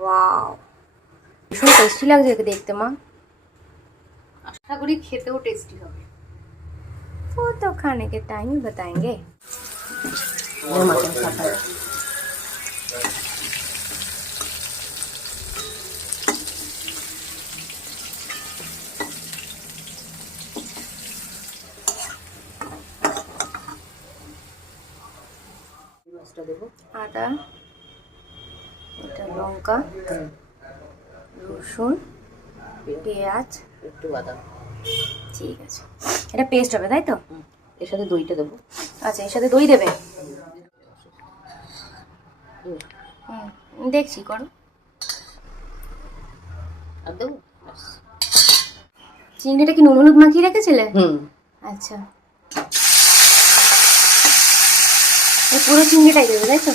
Wow, ভীষণ tasty লাগছে দেখতে মা। আশা করি খেতেও টেস্টি হবে। वो तो खाने के टाइम ही बताएंगे। আদা, এটা লঙ্কা, রসুন, পেঁয়াজ, একটু বাদাম। ঠিক আছে, এটা পেস্ট হবে তাই তো? এর সাথে দইটা দেবো। আচ্ছা, এর সাথে দই দেবে? দেখছি, করো। আর দেবো? চিংড়িটা কি নুন হলুদ মাখিয়ে রেখেছিলে? আচ্ছা, এই পুরো চিংড়িটাই দেবে তাই তো?